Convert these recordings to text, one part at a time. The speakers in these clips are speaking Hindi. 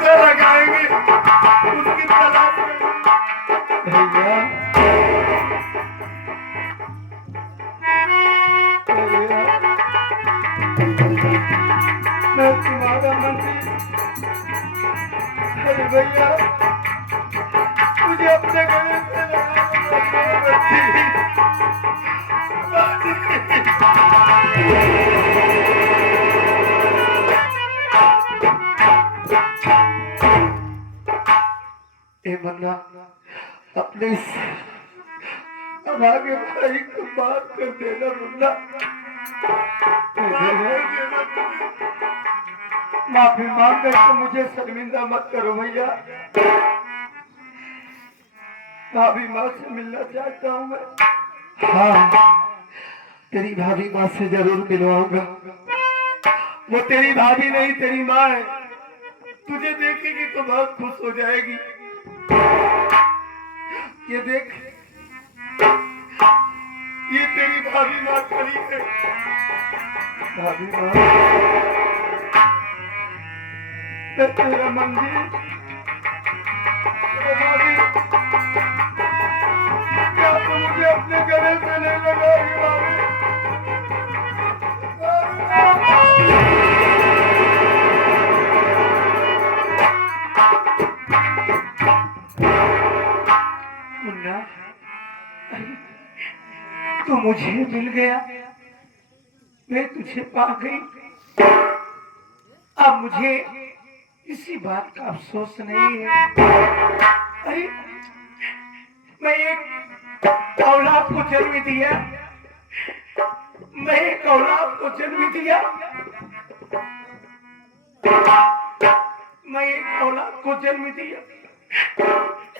पता लगाएंगे, उसकी तलाश भैया। मैं तुम्हारा मंदिर, अरे भैया मुझे अपने गले से मन्ना अपने इस अभागे भाई को माफ कर देना मुन्ना, माफी मांग कर तो मुझे शर्मिंदा मत करो भैया। भाभी माँ से मिलना चाहता हूँ मैं। हाँ तेरी भाभी माँ से जरूर मिलवाऊंगा। वो तेरी भाभी नहीं तेरी माँ है, तुझे देखेगी तो बहुत खुश हो जाएगी। ये देख, ये तेरी भाभी माँ खड़ी है। भाभी माँ तेरा मंदिर, भाभी क्या तो मुझे अपने गले से नहीं लगाएगी भाभी? मुन्ना तू मुझे मिल गया, मैं तुझे पा गई। अब मुझे किसी बात का अफसोस नहीं है। अरे मैं एक औलाद को जन्म दिया, मैं एक औलाद को जन्म दिया, मैं एक औलाद को जन्म दिया,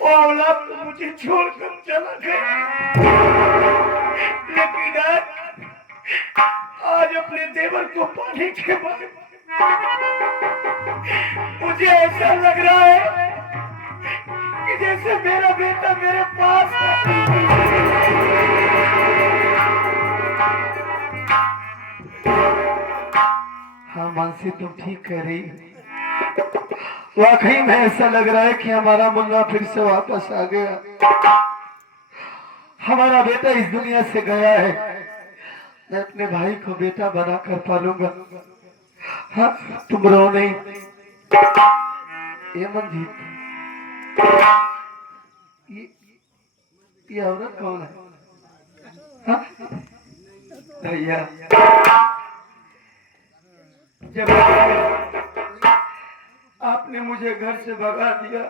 वो औलाद तो मुझे छोड़कर चला गया। लेकिन आज अपने देवर को पाने के बाद मुझे ऐसा लग रहा है कि जैसे मेरा बेटा मेरे पास है। हाँ मानसी तुम ठीक कह रही, वाकई में ऐसा लग रहा है कि हमारा मुन्ना फिर से वापस आ गया। हमारा बेटा इस दुनिया से गया है, मैं अपने भाई को बेटा बना कर पालूंगा। हाँ तुम रो नहीं। ये मंजीत, ये औरत कौन है? हाँ भैया जब आपने मुझे घर से भगा दिया,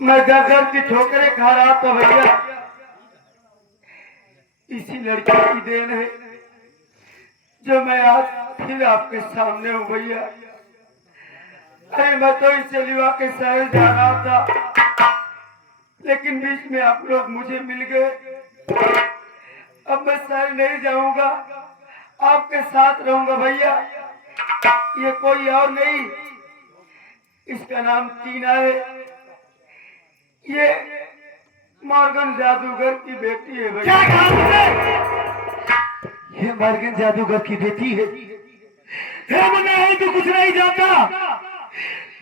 मैं घर की ठोकरें खा रहा था भैया, इसी लड़की की देन है जो मैं आज फिर आपके सामने हूँ भैया। अरे मैं तो इसे लिवा के शहर जा रहा था, लेकिन बीच में आप लोग मुझे मिल गए। अब मैं शहर नहीं जाऊंगा, आपके साथ रहूंगा भैया। ये कोई और नहीं, इसका नाम टीना है, ये मॉर्गन जादूगर की बेटी है भैया। क्या कहा तुमने? ये मॉर्गन जादूगर की बेटी है। मना है तो कुछ नहीं जानता,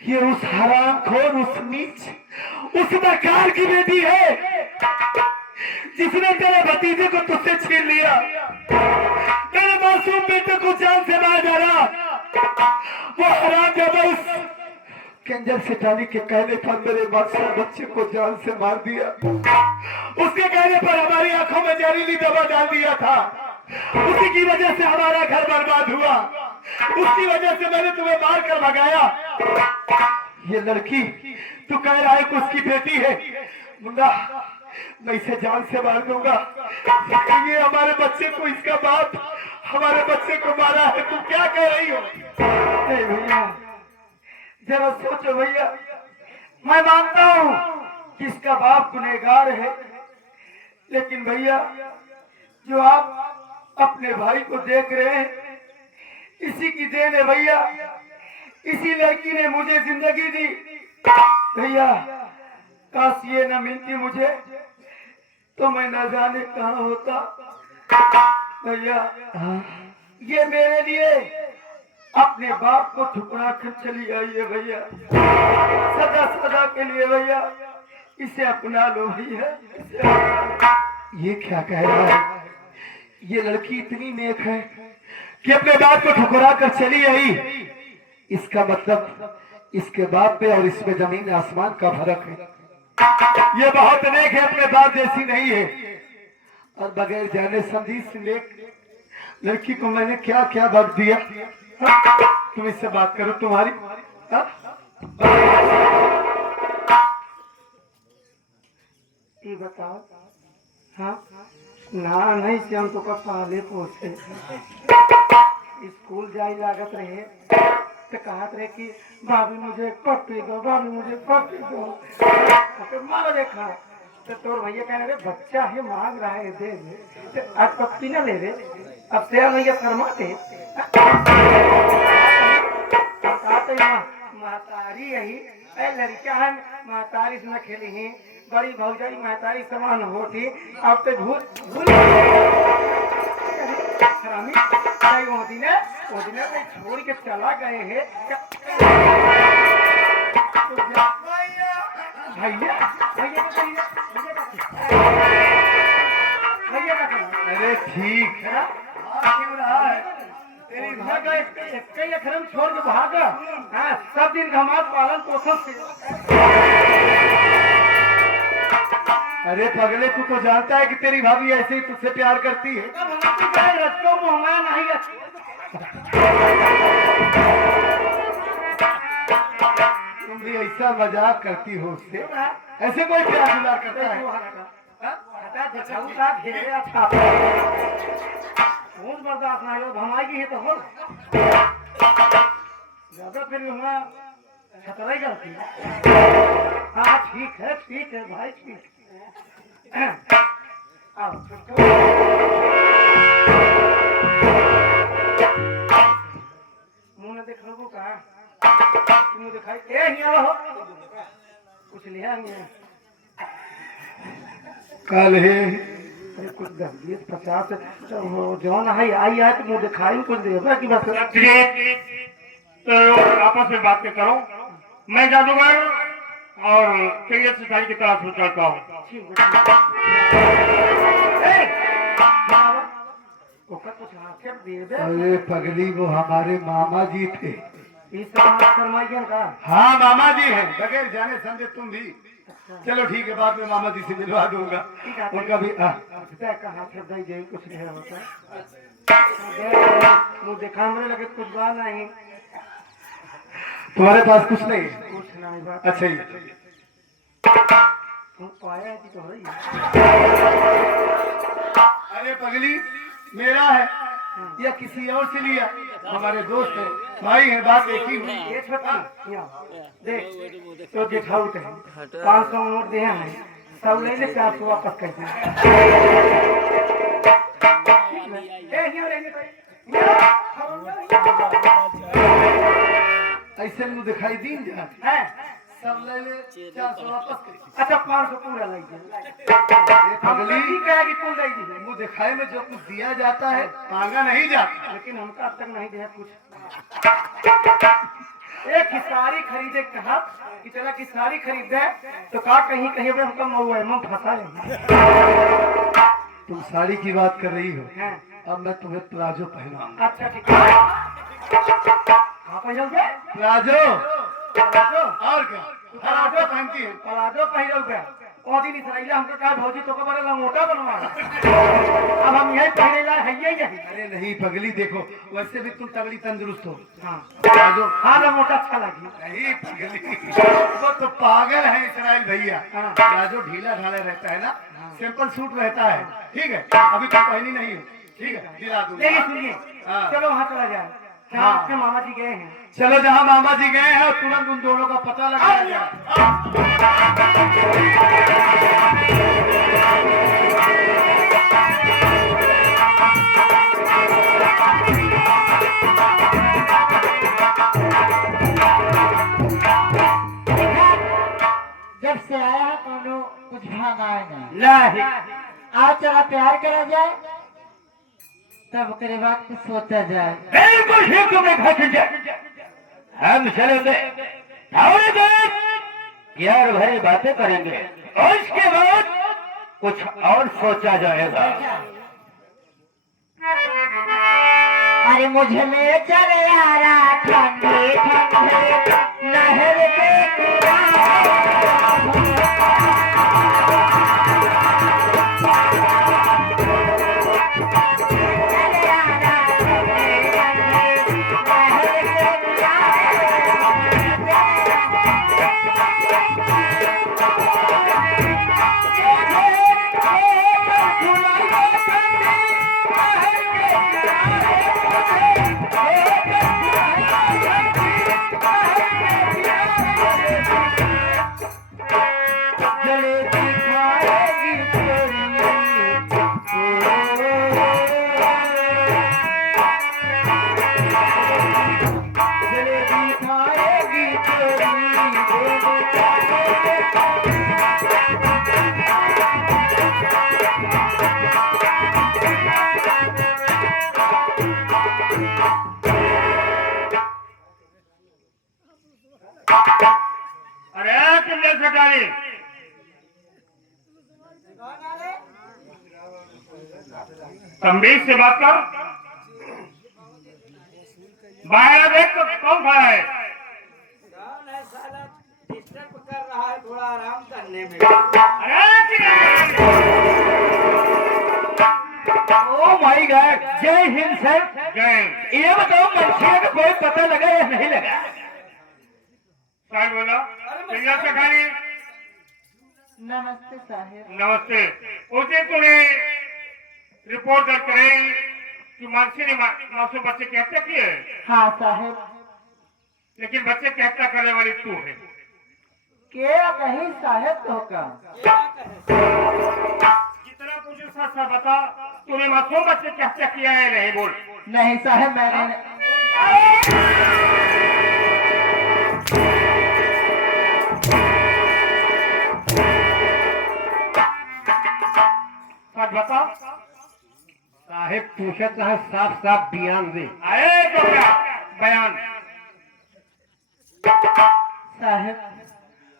ये उस हरामखोर, उस नीच, उस बेकार की बेटी है जिसने तेरे भतीजे को तुझसे छीन लिया, तेरे मासूम बेटे को जान से मार डाला। वो हरामजादा उस कंजर से टाली के कहने पर मेरे मासूम बच्चे को जान से मार दिया। उसके कहने पर हमारी आंखों में जहरीली दवा डाल दिया था, उसी की वजह से हमारा घर बर्बाद हुआ, उसकी वजह से मैंने तुम्हें मार कर भगाया। ये लड़की तू कह रहा है कि उसकी बेटी है, मुन्ना मैं इसे जान से मार दूंगा। ये हमारे बच्चे को, इसका बाप हमारे बच्चे को मारा है, तुम क्या कह रही हो? नहीं भैया जरा सोचो भैया, मैं मानता हूँ कि इसका बाप गुनहगार है, लेकिन भैया जो आप अपने भाई को देख रहे हैं इसी की देन है भैया। इसी लड़की ने मुझे जिंदगी दी भैया, काश ये न मिलती मुझे तो मैं न जाने कहाँ होता भैया। ये मेरे लिए अपने बाप को ठुकरा कर चली आई है भैया, सदा सदा के लिए भैया, इसे अपना लो भैया। ये क्या कह रहा है? ये लड़की इतनी नेक है कि अपने बाप को ठुकरा कर चली आई। इसका मतलब इसके बाप पे और इसमें जमीन आसमान का फर्क है। ये बहुत नेक है, अपने बाप जैसी नहीं है। और बगैर जाने समझी इस नेक लड़की को मैंने क्या क्या वक्त दिया। तुम इससे बात करो, तुम्हारी ये बताओ। हाँ ना नहीं से हम तो पहले पूछते स्कूल जाई लागत रहे तो कहत रहे कि भाभी मुझे पप्पी दो, भाभी मुझे पप्पी दो। तो मारो देखा तो तोर भैया कह रहे बच्चा है मांग रहा है दे दे, आज पप्पी ना ले रहे। अब से भैया शर्माते महतारी यही लड़का है, महतारी से न खेली ही बड़ी भौजाई महतारी समान होती। अब तो झूठ भूल होती ना, वो दिन छोड़ के चला गए हैं भैया। अरे ठीक है, क्यों रहा है तेरी भागा एक अखरम छोड़ के भागा। हाँ सब दिन हमारे पालन पोषण से। अरे पगले तू तो जानता है कि तेरी भाभी ऐसे ही तुझसे प्यार करती है। तुम भी ऐसा मजाक करती हो उससे? ऐसे कोई प्यार दुलार करता है? बर्दाश्त ना हो भमाएगी है तो हो ज्यादा फिर खतरा ही करती है। हाँ ठीक है भाई ठीक है। मुँह ने देख लो कहा मुँह दिखाई हो कुछ लिया कल है कुछ 10-20-50 जो ना है आई है तो मुँह दिखाई कुछ देगा कि बस तो आपस में बात करो। मैं जादूगर और कैरियर सिपाही की तरफ से चलता हूँ। अरे पगली वो हमारे मामा जी थे। का हाँ मामा जी हैं, बगैर जाने समझे तुम भी। चलो ठीक है, बाद में मामा जी से मिलवा दूंगा। उनका भी कुछ नहीं होता मुँह देखा लगे कुछ बात नहीं। तुम्हारे पास कुछ नहीं? कुछ नहीं बात। अच्छा ही पाया कि तो है। अरे पगली मेरा है या किसी और से लिया? हमारे दोस्त है, भाई है, बात एक ही हुई। देख तो दिखाओ 500 नोट दे हैं, सब ले ले 400 वापस कर दे। ऐसे मुँह दिखाई दीन जाता है, सब ले ले 400 वापस कर। अच्छा 500 पूरा पगली कहेगी तुम दे दी। मुँह दिखाए में जो कुछ दिया जाता है मांगा नहीं जाता, लेकिन हमका अब तक नहीं दिया कुछ। एक साड़ी खरीदे कहा कि चला की साड़ी खरीदे तो कहा कहीं कहीं पे हमका मऊ फंसा है। तुम साड़ी की बात कर रही हो? अब मैं तुम्हें प्लाजो पहनाऊंगा। अच्छा ठीक है, कहाँ पहनोगे? प्लाजो और क्या प्लाजो पहनती है? प्लाजो पहनोगे और दिन इसराइला हमको कहा भौजी तो बड़ा लंगोटा बनवा। अब हम यही पहने ला है यही। अरे नहीं पगली देखो, वैसे भी तुम तगड़ी तंदुरुस्त हो। हाँ प्लाजो हाँ लंगोटा अच्छा लगी। नहीं पगली वो तो पागल है इसराइल भैया। प्लाजो ढीला ढाला रहता है ना, सिंपल सूट रहता है। ठीक है अभी तो पहनी नहीं हो, ठीक है दिला दूंगा। सुनिए चलो वहाँ चला जाए जहाँ आपके मामा जी गए हैं। चलो जहाँ मामा जी गए हैं और तुरंत उन दोनों का पता लगाया जाए। जब से आया कोनो कुछ भाग आए नहीं। नहीं आज चला प्यार करा जाए। तब करे बात कुछ सोचा जाए। बिल्कुल ठीक तुमने कहा संजय। हम चलेंगे थोड़ी देर प्यार भरी बातें करेंगे और इसके बाद कुछ और सोचा जाएगा। अरे मुझे ले चल यारा ठंडे ठंडे नहर के अरे किन्ने सटारी तमीज से बात कर। बाहर देख तो कौन खड़ा है? साला डिस्टर्ब कर रहा है थोड़ा आराम करने में। ओ माय गॉड, जय हिंद सर। जय हिंद। ये बताओ मनसिया का कोई पता लगा या नहीं लगा? साहब बोला किन्ने सटारी। नमस्ते साहेब। नमस्ते। उसे तूने रिपोर्ट दर्ज करे कि मानसी ने मासूम बच्चे की हत्या की है, हाँ साहेब। लेकिन बच्चे की हत्या करने वाली तू है। क्या कहीं साहेब तो का जितना पूछो साथ साथ बता, तूने मासूम बच्चे की हत्या किया है नहीं? बोल। नहीं साहेब, मैंने सच बता। साहेब पूछत है, साफ साफ बयान दे। आए तो क्या बयान? साहेब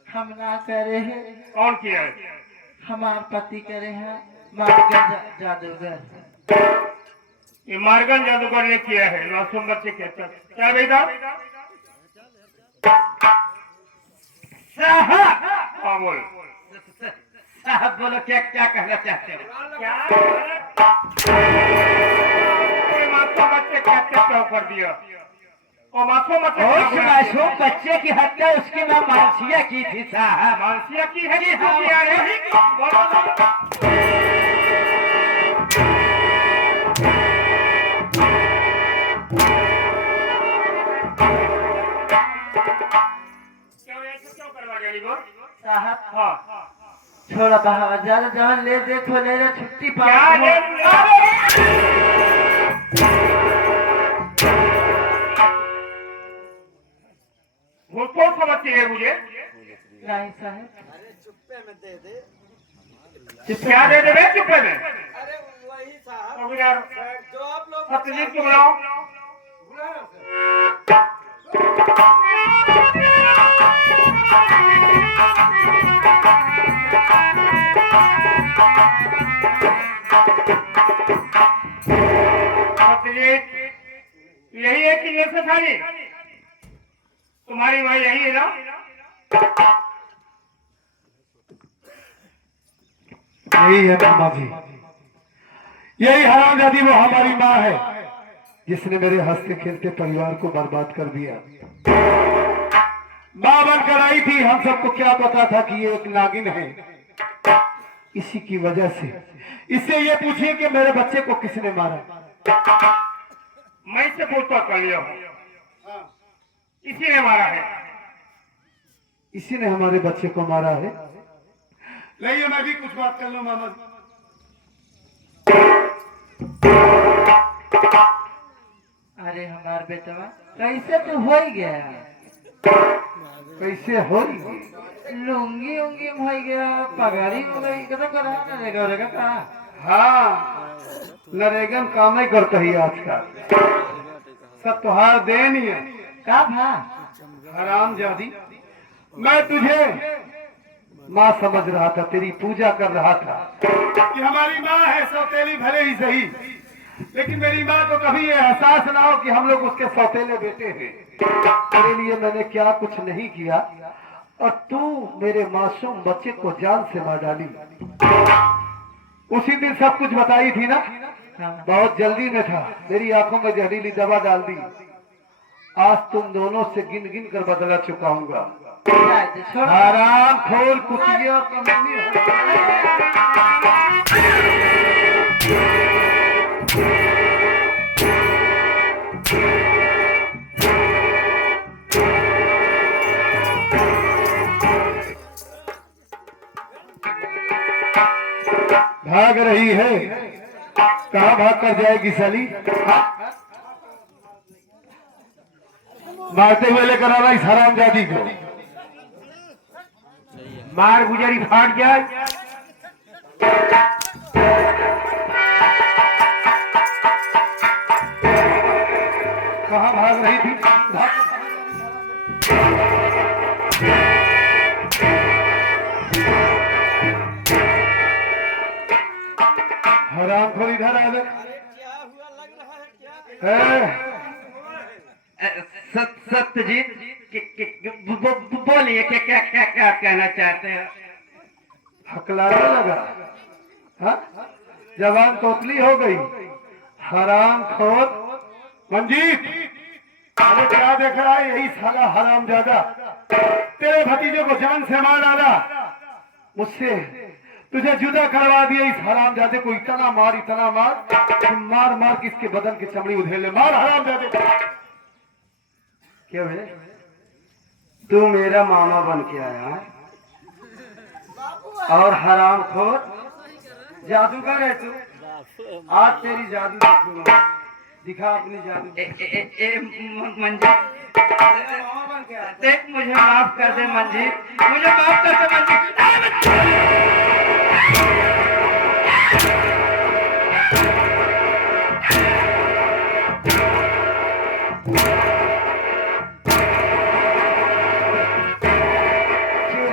हम ना करे हैं, कौन किया है? हमार पति करे हैं मार्गन जादूगर। ये मार्गन जादूगर ने किया है मासूम बच्चे की हत्या। क्या बेटा? साहब हाँ बोल। साहब बोलो, क्या क्या कहना चाहते हो? क्या मासूम बच्चे की हत्या क्यों कर दिया? और मासूम बच्चे उस मासूम बच्चे की हत्या उसकी मां मानसिया की थी साहब। मानसिया की है कि तू किया है? क्यों ऐसा क्यों करवा गया? साहब हाँ थोड़ा बहावा ज्यादा जहाँ ले देखो ले ले छुट्टी पा। क्या वो कौन समझती है मुझे? नहीं साहब, अरे चुप्पे में दे दे। क्या दे दे चुप्पे में? अरे वही साहब तो यार जो आप लोग सत्यजीत को बुलाओ। सत्यजीत यही है कि ये सफारी तुम्हारी भाई यही है ना? यही है मामा जी, यही हरामजादी वो हमारी माँ है जिसने मेरे हंसते खेलते परिवार को बर्बाद कर दिया। माँ बनकर आई थी, हम सबको क्या पता था कि ये एक नागिन है। इसी की वजह से इससे ये पूछिए कि मेरे बच्चे को किसने मारा। मैं इससे पूछता कर लिया हूँ, इसी ने मारा है। इसी ने हमारे बच्चे को मारा है। लाइए मैं भी कुछ बात कर लूं मामा जी। अरे हमार बेटवा कैसे तो हो ही गया, कैसे हो? लुंगी उंगी हो गया, पगारी हो गई, कदम करा ना देगा कहा। हाँ नरेगन काम नहीं करता ही आजकल, सब तुहार देन ही है। का भा हराम जादी, मैं तुझे माँ समझ रहा था, तेरी पूजा कर रहा था कि हमारी माँ है सौतेली भले ही सही, लेकिन मेरी माँ को कभी ये एहसास ना हो कि हम लोग उसके सौतेले बेटे हैं। तेरे लिए मैंने क्या कुछ नहीं किया और तू मेरे मासूम बच्चे को जान से मार डाली। उसी दिन सब कुछ बताई थी ना, हाँ। बहुत जल्दी में था, मेरी आंखों में जहरीली दवा डाल दी। आज तुम दोनों से गिन गिन कर बदला चुकाऊंगा। छोड़ हराम खोर कुतिया कमीनी। भाग रही है, कहाँ भाग कर जाएगी साली? मारते हुए लेकर आना इस हरामजादी को। मार गुजरी फाट जाए। कहाँ भाग रही थी? हराम खोर इधर आ गए। क्या हुआ, लग रहा है क्या? सत्यजीत बोलिए क्या क्या क्या क्या कहना चाहते हैं? हकलाने लगा, हाँ? जवान तोतली हो गई। हराम खोर मंजीत, अरे क्या देख रहा है? यही साला हराम ज्यादा तेरे भतीजे को जान से मार डाला, मुझसे तुझे जुदा करवा दिया। इस हराम जादे को इतना मार कि मार मार के इसके बदन की चमड़ी उधेड़ ले। मार हराम जादे। क्या है? तू मेरा मामा बन के आया है और हराम खोर जादूगर है तू। आज तेरी जादू देखूंगा, दिखा अपनी जादू। मंजीत मामा बन के आया। देख, मुझे माफ कर दे मंजीत, मुझे माफ कर दे मंजीत।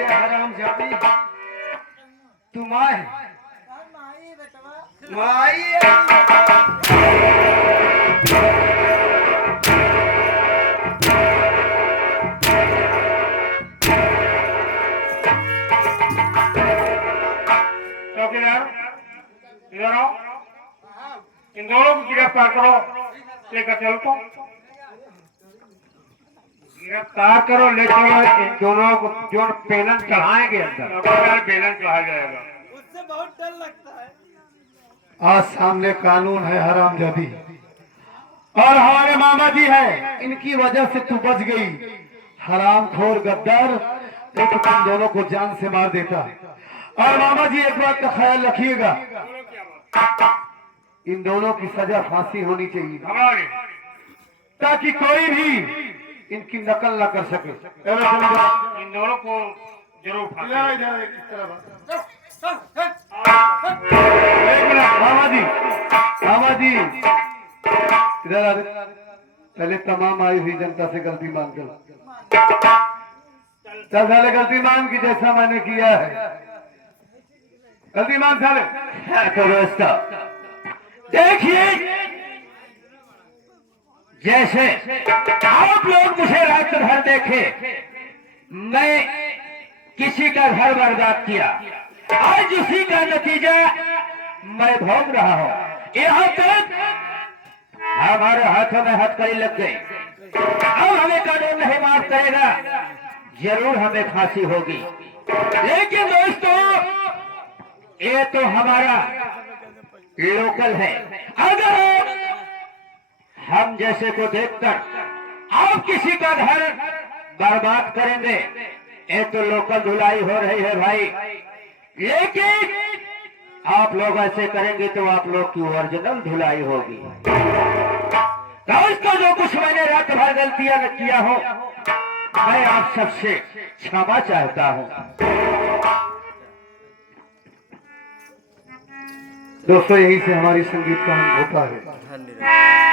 हराम जाती तू माँ है? माई चौकीदार इधर आओ, इन दोनों को गिरफ्तार करो, लेकर चलो। तो गिरफ्तार करो, ले चलो इन दोनों को, जो पेलन चढ़ाएंगे अंदर पेलन चढ़ाया जाएगा। उससे बहुत डर लगता है। आज सामने कानून है हरामजादी, और हमारे मामा जी है, इनकी वजह से तू बच गई। हरामखोर गद्दार, एक तुम दोनों को जान से मार देता। और मामा जी एक बात का ख्याल रखिएगा, इन दोनों की सजा फांसी होनी चाहिए, ताकि कोई भी इनकी नकल ना कर सके। इन दोनों को जरूर फांसी। एक मिनट मामा जी, मामा जी इधर आ रहे। पहले तमाम आई हुई जनता से गलती मान कर चल साले, गलती मान की जैसा मैंने किया है, गलती मान साले। तो दोस्तों देखिए, जैसे आप लोग मुझे रात भर देखे, मैं किसी का घर बर्बाद किया, आज उसी का नतीजा मैं भोग रहा हूं। यहाँ तक हमारे हाथों में हथकड़ी लग गई, अब हमें कानून नहीं माफ करेगा, जरूर हमें फांसी होगी। लेकिन दोस्तों, ये तो हमारा लोकल है, अगर हम जैसे को देखकर आप किसी का घर बर्बाद करेंगे, ये तो लोकल धुलाई हो रही है भाई। लेकिन आप लोग ऐसे करेंगे तो आप लोग की ओरिजिनल धुलाई होगी। दोस्तों, जो कुछ मैंने रात भर गलतियां किया हो, मैं आप सबसे क्षमा चाहता हूं। दोस्तों यहीं से हमारी संगीत का अंत होता है।